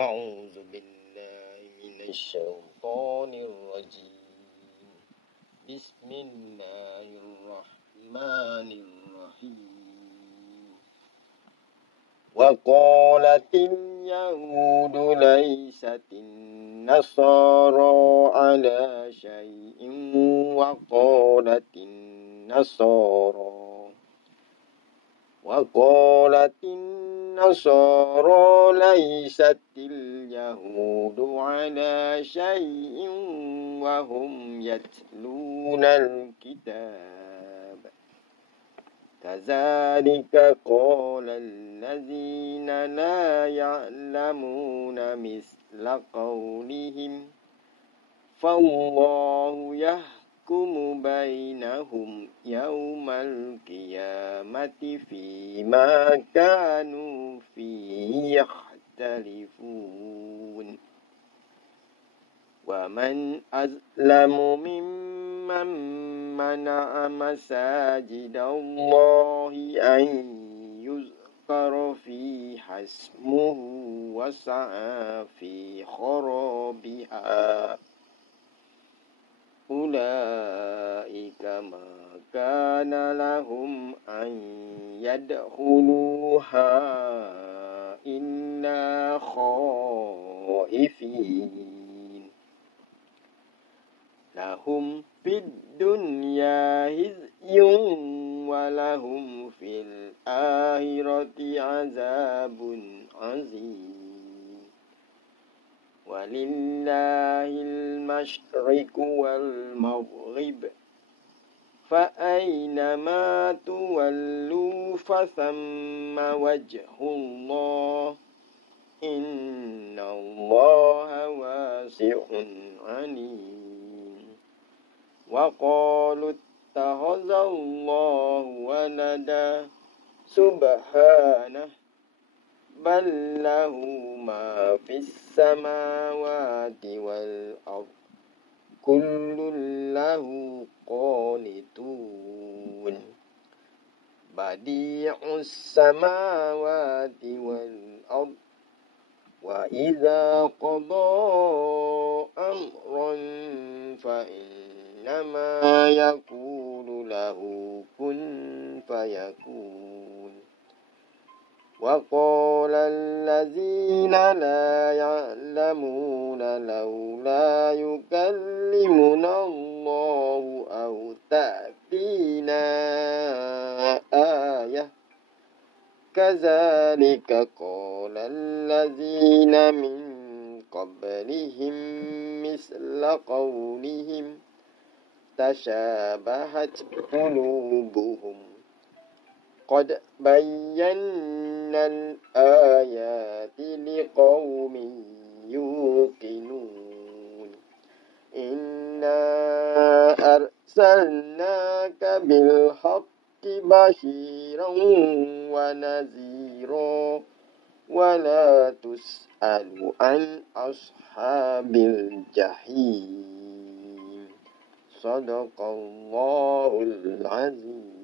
أعوذ بالله من الشيطان الرجيم. بسم الله الرحمن الرحيم. وقالت اليهود ليست النصارى على شيء وقالت النصارى ليست اليهود على شيء وهم يتلون الكتاب. كذلك قال الذين لا يعلمون مثل قولهم فالله يحكم بينهم يوم القيامة فيما كانوا فيه يختلفون. ومن أظلم ممن منع مساجد الله أن يذكر فيها اسمه وسعى في خرابها. أولئك ما كان لهم أن يدخلوها إلا خائفين. لهم في الدنيا خزي ولهم في الآخرة عذاب عظيم. ولله المشرق والمغرب فأينما تولوا فثم وجه الله إن الله واسع عليم. وقالوا اتخذ الله ولدا سبحانه بل له ما في السماوات والأرض كل له قانتون. بديع السماوات والأرض وإذا قضى أمرا فإنما يقول له كن فيكون. وقال الذين لا يعلمون لولا يكلمنا الله أو تأتينا آية. كذلك قال الذين من قبلهم مثل قولهم تشابهت قلوبهم قد بينا الآيات لقوم يوقنون. إنا أرسلناك بالحق بشيرا ونذيرا ولا تسأل عن أصحاب الجحيم. صدق الله العظيم.